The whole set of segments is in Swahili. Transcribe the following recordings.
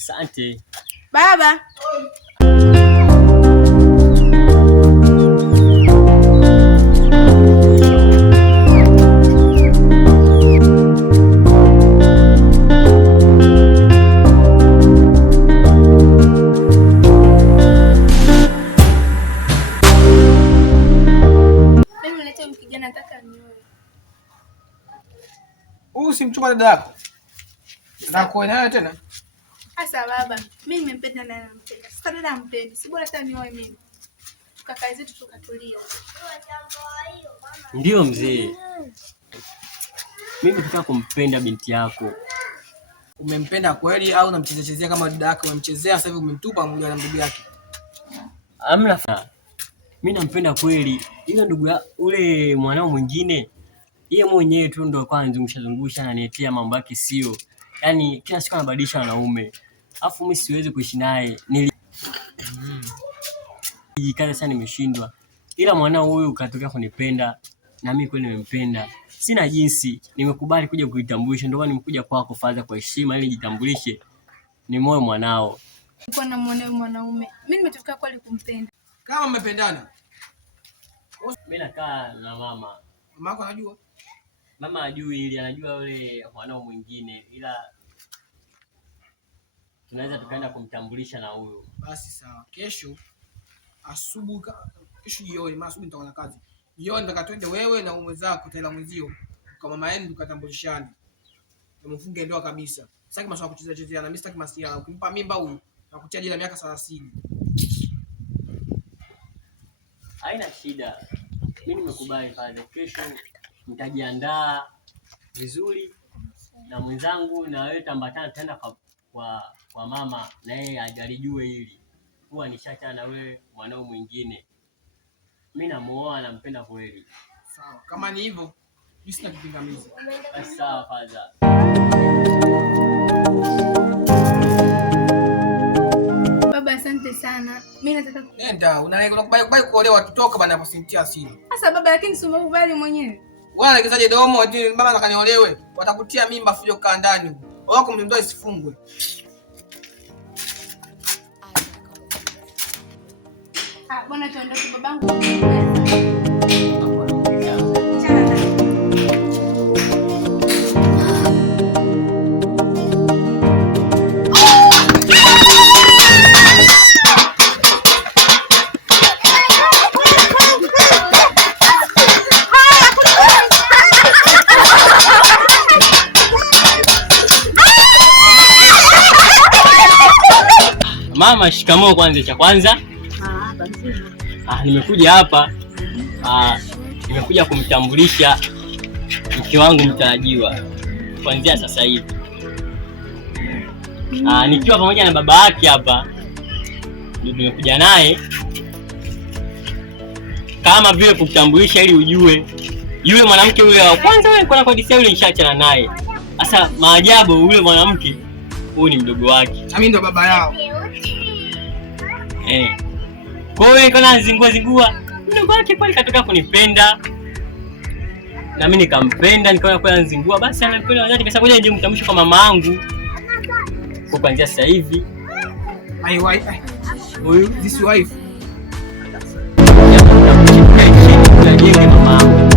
Asante. Baba. Huyu si mchumba dada yako? Na kwa nini tena? Sasa baba, mimi nimempenda na nampenda. Sasa dada ampendi. Si bora hata nioe mimi. Tukakae zetu tukatulia. Ndio mzee. Mimi nataka kumpenda binti yako. Umempenda kweli au unamchezea kama dada yako? Unamchezea sasa hivi umemtupa mmoja na ndugu yake. Amna. Mimi nampenda kweli. Ile ndugu ya ule mwanao mwingine, yeye mwenyewe tu ndo kwa anzungusha na niletea mambo yake sio. Yaani kila siku anabadilisha wanaume. Alafu mimi siwezi kuishi naye. Nijikaza sana nimeshindwa. Ila mwanao huyu katokea kunipenda na mimi kweli nimempenda. Sina jinsi, nimekubali kuja kuitambulisha, ndio maana nimekuja kwako Father kwa heshima ili nijitambulishe. Ni moyo mwanao. Nilikuwa namuonea mwanaume. Mimi nimetoka kweli kumpenda. Kama mmependana. Mimi nakaa na mama. Mama yako anajua? Mama ajui ili anajua yule mwanao mwingine ila tunaweza tukaenda kumtambulisha na huyo. Basi sawa. Kesho asubuhi, kesho jioni, maana asubuhi nitakuwa na kazi. Jioni nataka twende wewe na mume zako tena mwenzio kwa mama yenu tukatambulishane. Mfunge ndoa kabisa. Sitaki maswala kuchezea na mimi sitaki masiala. Ukimpa mimba huyu nakutia jela miaka 30. Haina shida. Mimi nimekubali Father. Kesho nitajiandaa vizuri na mwenzangu na wewe tambatana tena kwa mama na yeye ajalijue hili. Huwa nishachana na wewe mwanao mwingine. Mimi namuoa nampenda kweli. Sawa. Kama ni hivyo, mimi sina kipingamizi. Sawa Father. Baba asante sana. Mimi nataka nenda, unakubali kuolewa tutoka bana hapo sintia asili. Sasa baba lakini si umekubali mwenyewe. Wewe unakizaje domo eti baba anakaniolewe? Watakutia mimba fujo kaa ndani. Wako mlimdoa isifungwe. Bwana tuondoke babangu. Mama, shikamoo kwanza cha kwanza. Nimekuja hapa. Nimekuja kumtambulisha mke wangu mtarajiwa kuanzia sasa hivi. Nikiwa pamoja na baba yake hapa. Ndio nimekuja naye kama vile kumtambulisha ili ujue yule mwanamke yule wa kwanza wewe kwa kodisia yule nishaachana naye. Sasa maajabu yule mwanamke huyu ni mdogo wake. Mimi ndo baba yao. Kwa hiyo nikaona zingua mdogo wake pale katoka kunipenda na mimi nikampenda, nikaona kwa nzingua basi anapenda wazazi kasa ngoja nje mtambulishe kwa mama yangu. Kwa kuanzia sasa hivi my wife huyu this wife ya jenge mama yangu.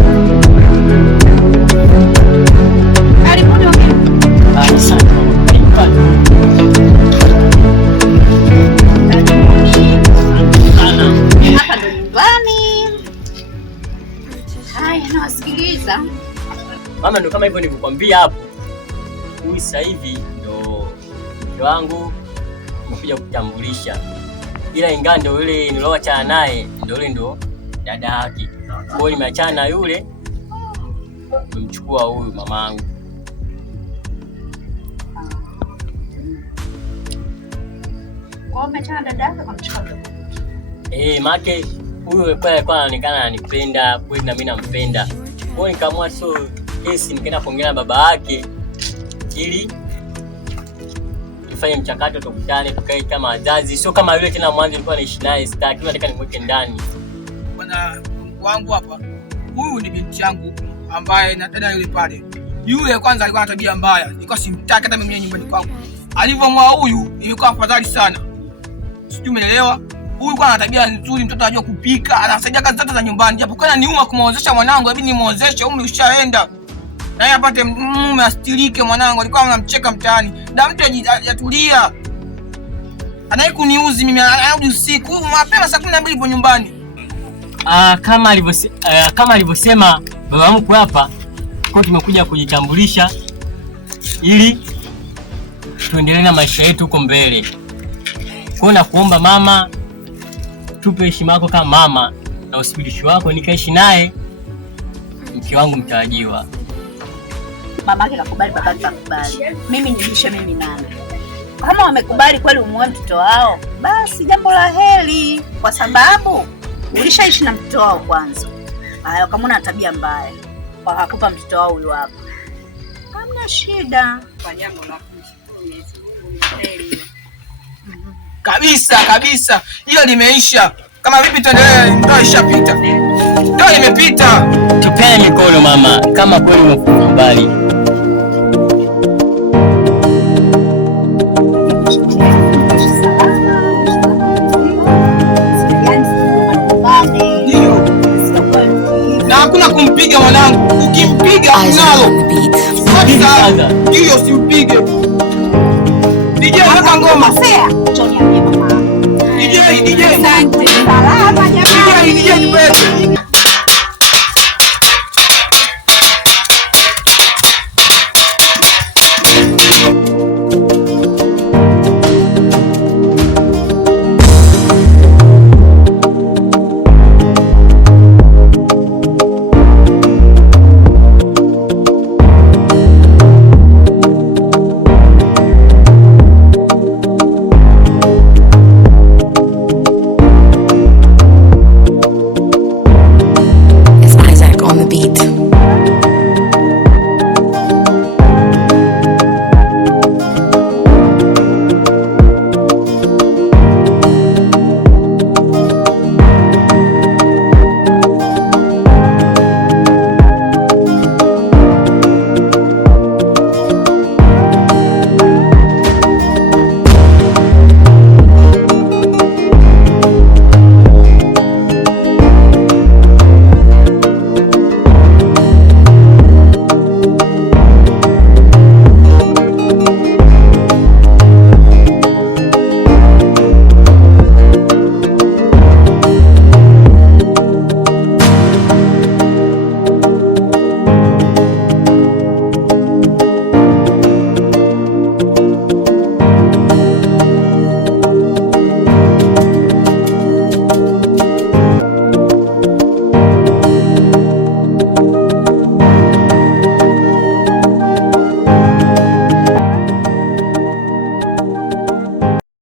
Karibuni wakati. Asante mama. Hapa ndo nyumbani. Haya, nawasikiliza. Mama, ndo kama hivyo nilivyokuambia hapo. Huyu sasa hivi ndo mke wangu nimekuja kutambulisha. Ila ingawa ndo yule niloachana naye ndo yule ndo dada yake. Kwa hiyo nimeachana na yule nimechukua huyu mamangu. Kwa umechana dada yako kwa mchukua. Make huyu pale alikuwa anaonekana ananipenda, kweli na mimi nampenda. Kwa hiyo nikaamua so kesi nikaenda kuongea na baba yake ili tufanye mchakato tukutane tukae kama wazazi. Sio kama yule tena mwanzo nilikuwa naishi naye sitaki, nataka nimweke ndani. Bwana wangu hapa, huyu ni binti yangu ambaye na dada yule pale. Yule kwanza alikuwa na tabia mbaya. Nilikuwa simtaki hata mimi nyumbani kwangu. alivyomwa huyu ilikuwa afadhali sana. Sijui umeelewa? Huyu kwa ana tabia nzuri, mtoto anajua kupika, anasaidia kazi zote za nyumbani. Japo kana niuma kumwozesha mwanangu, hebu nimuozeshe, umri ushaenda. Na yeye apate mume astilike mwanangu. Alikuwa anamcheka mtaani. Da mtu ajatulia. Anai kuniuzi mimi, anarudi usiku mapema saa 12 ipo nyumbani. Kama alivyosema baba mkwe hapa, kwa tumekuja kujitambulisha ili tuendelee na maisha yetu huko mbele. Kwa na kuomba mama, tupe heshima yako kama mama na usipilishi wako nikaishi naye mke wangu mtarajiwa. Mama yake kakubali, baba yake kakubali. Mimi nilishe mimi nani? Kama wamekubali kweli umuoe mtoto wao, basi jambo la heri, kwa sababu ulishaishi na mtoto wao kwanza. Haya, kama una tabia mbaya, wakakupa mtoto wao huyu hapa. Hamna shida. Kwa jambo la kumshukuru Mwenyezi Mungu. Kabisa. Hiyo limeisha. Kama vipi tuendelee? Ndoa ishapita. Ndoa imepita. Tupeni mikono mama, kama kweli umekubali. Na hakuna kumpiga mwanangu. Ukimpiga unalo. Hiyo simpige. DJ weka ngoma. DJ. Asante. Salama jamani. DJ